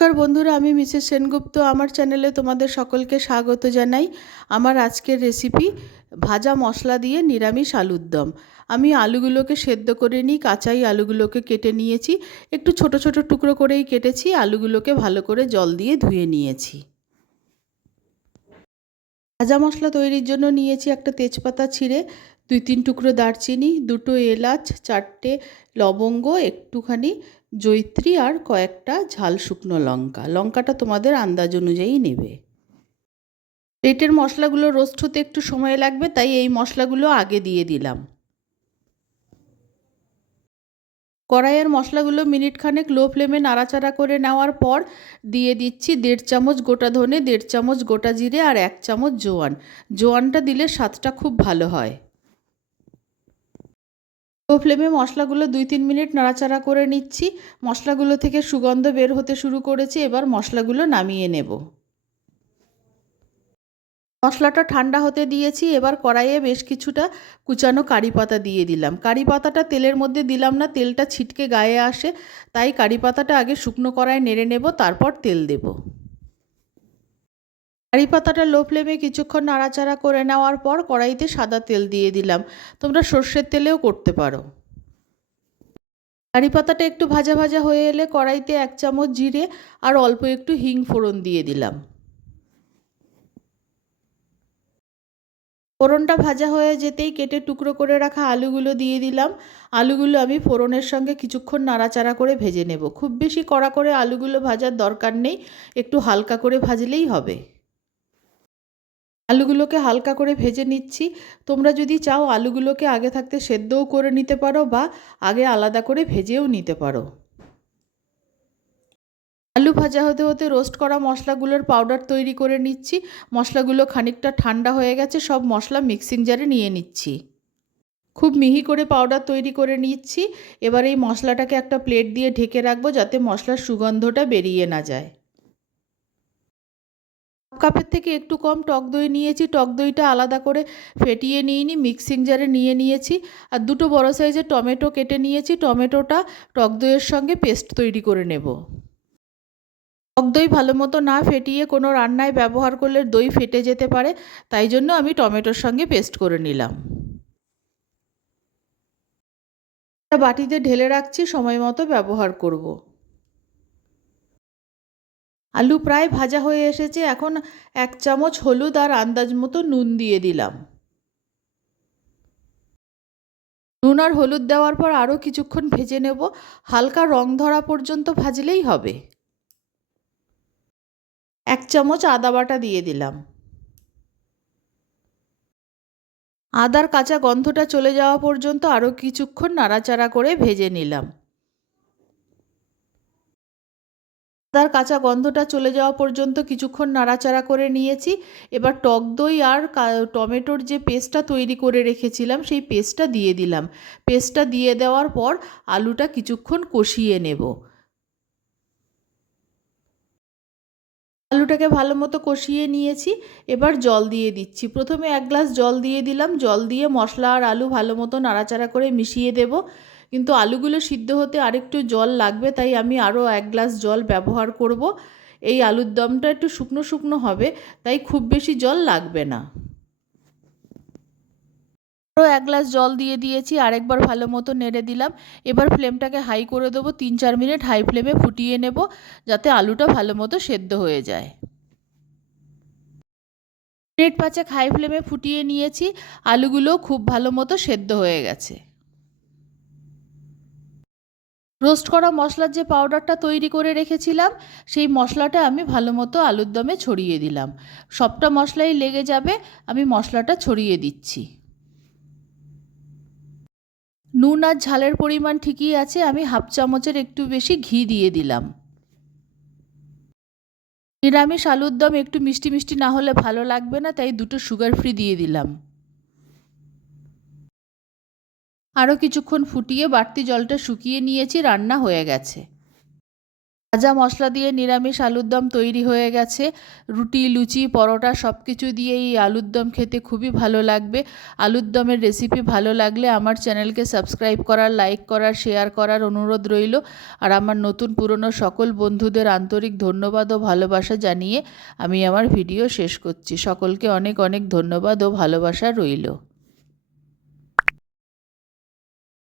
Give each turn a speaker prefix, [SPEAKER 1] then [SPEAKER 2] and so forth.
[SPEAKER 1] নমস্কার বন্ধুরা, আমি মিসেস সেনগুপ্ত। আমার চ্যানেলে তোমাদের সকলকে স্বাগত জানাই। আমার আজকের রেসিপি, ভাজা মশলা দিয়ে নিরামিষ আলুর দম। আমি আলুগুলোকে সেদ্ধ করে নিই, কাঁচাই আলুগুলোকে কেটে নিয়েছি। একটু ছোট ছোট টুকরো করেই কেটেছি, আলুগুলোকে ভালো করে জল দিয়ে ধুয়ে নিয়েছি। ভাজা মশলা তৈরির জন্য নিয়েছি একটা তেজপাতা ছিঁড়ে দুই তিন টুকরো দারচিনি, দুটো এলাচ, চারটে লবঙ্গ, একটুখানি জৈত্রী আর কয়েকটা ঝাল শুকনো লঙ্কা। লঙ্কাটা তোমাদের আন্দাজ অনুযায়ী নেবে। পেটের মশলাগুলো রোস্ট হতে একটু সময় লাগবে, তাই এই মশলাগুলো আগে দিয়ে দিলাম। কড়াইয়ের মশলাগুলো মিনিট খানেক লো ফ্লেমে নাড়াচাড়া করে নেওয়ার পর দিয়ে দিচ্ছি দেড় চামচ গোটা ধনে, দেড় চামচ গোটা জিরে আর এক চামচ জোয়ান। জোয়ানটা দিলে স্বাদটা খুব ভালো হয়। লো ফ্লেমে মশলাগুলো দুই তিন মিনিট নাড়াচাড়া করে নিচ্ছি। মশলাগুলো থেকে সুগন্ধ বের হতে শুরু করেছে, এবার মশলাগুলো নামিয়ে নেব। মশলাটা ঠান্ডা হতে দিয়েছি, এবার কড়াইয়ে বেশ কিছুটা কুচানো কারি পাতা দিয়ে দিলাম। কারি পাতাটা তেলের মধ্যে দিলাম না, তেলটা ছিটকে গায়ে আসে, তাই কারি পাতাটা আগে শুকনো কড়ায় নেড়ে নেব, তারপর তেল দেব। কারি পাতাটা লো ফ্লেমে কিছুক্ষণ নাড়াচাড়া করে নেওয়ার পর কড়াইতে সাদা তেল দিয়ে দিলাম। তোমরা সর্ষের তেলেও করতে পারো। কারি পাতাটা একটু ভাজা ভাজা হয়ে এলে কড়াইতে এক চামচ জিরে আর অল্প একটু হিং ফোড়ন দিয়ে দিলাম। ফোড়নটা ভাজা হয়ে যেতেই কেটে টুকরো করে রাখা আলুগুলো দিয়ে দিলাম। আলুগুলো আমি ফোড়নের সঙ্গে কিছুক্ষণ নাড়াচাড়া করে ভেজে নেব। খুব বেশি কড়া করে আলুগুলো ভাজার দরকার নেই। একটু হালকা করে ভাজলেই হবে। আলুগুলোকে হালকা করে ভেজে নিচ্ছি। তোমরা যদি চাও আলুগুলোকে আগে থাকতে সেদ্ধও করে নিতে পারো বা আগে আলাদা করে ভেজেও নিতে পারো। আলু ভাজা হতে হতে রোস্ট করা মশলাগুলোর পাউডার তৈরি করে নিচ্ছি। মশলাগুলো খানিকটা ঠান্ডা হয়ে গেছে, সব মশলা মিক্সিং জারে নিয়ে নিচ্ছি। খুব মিহি করে পাউডার তৈরি করে নিচ্ছি। এবার এই মশলাটাকে একটা প্লেট দিয়ে ঢেকে রাখব যাতে মশলার সুগন্ধটা বেরিয়ে না যায়। কাপের থেকে একটু কম টক দই নিয়েছি। টক দইটা আলাদা করে ফেটিয়ে নিয়ে নিই মিক্সিং জারে নিয়ে নিয়েছি। আর দুটো বড় সাইজের টমেটো কেটে নিয়েছি। টমেটোটা টক দইয়ের সঙ্গে পেস্ট তৈরি করে নেব। টক দই ভালো মতো না ফেটিয়ে কোনো রান্নায় ব্যবহার করলে দই ফেটে যেতে পারে, তাই জন্য আমি টমেটোর সঙ্গে পেস্ট করে নিলাম। বাটিতে ঢেলে রাখছি, সময় মতো ব্যবহার করব। আলু প্রায় ভাজা হয়ে এসেছে, এখন এক চামচ হলুদ আর আন্দাজ মতো নুন দিয়ে দিলাম। নুন আর হলুদ দেওয়ার পর আরও কিছুক্ষণ ভেজে নেব, হালকা রং ধরা পর্যন্ত ভাজলেই হবে। এক চামচ আদা বাটা দিয়ে দিলাম। আদার কাঁচা গন্ধটা চলে যাওয়া পর্যন্ত আরও কিছুক্ষণ নাড়াচাড়া করে ভেজে নিলাম। আদার কাঁচা গন্ধটা চলে যাওয়া পর্যন্ত কিছুক্ষণ নাড়াচাড়া করে নিয়েছি। এবার টক দই আর টমেটোর যে পেস্টটা তৈরি করে রেখেছিলাম, সেই পেস্টটা দিয়ে দিলাম। পেস্টটা দিয়ে দেওয়ার পর আলুটা কিছুক্ষণ কষিয়ে নেব। আলুটাকে ভালো মতো কষিয়ে নিয়েছি। এবার জল দিয়ে দিচ্ছি। প্রথমে এক গ্লাস জল দিয়ে দিলাম। জল দিয়ে মশলা আর আলু ভালো মতো নাড়াচাড়া করে মিশিয়ে দেব। কিন্তু আলুগুলো সিদ্ধ হতে আরেকটু জল লাগবে, তাই আমি আরও এক গ্লাস জল ব্যবহার করব। এই আলুর দমটা একটু শুকনো শুকনো হবে, তাই খুব বেশি জল লাগবে না। আরও এক গ্লাস জল দিয়ে দিয়েছি, আরেকবার ভালো মতো নেড়ে দিলাম। এবার ফ্লেমটাকে হাই করে দেবো, তিন চার মিনিট হাই ফ্লেমে ফুটিয়ে নেব, যাতে আলুটা ভালো মতো সেদ্ধ হয়ে যায়। মিনিট পাঁচেক হাই ফ্লেমে ফুটিয়ে নিয়েছি আলুগুলো খুব ভালো মতো সেদ্ধ হয়ে গেছে। রোস্ট করা মশলার যে পাউডারটা তৈরি করে রেখেছিলাম, সেই মশলাটা আমি ভালো মতো আলুর দমে ছড়িয়ে দিলাম। সবটা মশলাই লেগে যাবে, আমি মশলাটা ছড়িয়ে দিচ্ছি। নুন আর ঝালের পরিমাণ ঠিকই আছে, আমি হাফ চামচের একটু বেশি ঘি দিয়ে দিলাম। নিরামিষ আলুর দম একটু মিষ্টি মিষ্টি না হলে ভালো লাগবে না, তাই দুটো সুগার ফ্রি দিয়ে দিলাম আরও কিছুক্ষণ ফুটিয়ে বাড়তি জলটা শুকিয়ে নিয়েছি, রান্না হয়ে গেছে। ভাজা মশলা দিয়ে নিরামিষ আলুর দম তৈরি হয়ে গেছে। রুটি, লুচি, পরোটা সব কিছু দিয়ে এই আলুর দম খেতে খুবই ভালো লাগবে। আলুর দমের রেসিপি ভালো লাগলে আমার চ্যানেলকে সাবস্ক্রাইব করার লাইক করার শেয়ার করার অনুরোধ রইল। আর আমার নতুন পুরনো সকল বন্ধুদের আন্তরিক ধন্যবাদ ও ভালোবাসা জানিয়ে আমি আমার ভিডিও শেষ করছি। সকলকে অনেক অনেক ধন্যবাদ ও ভালোবাসা রইল।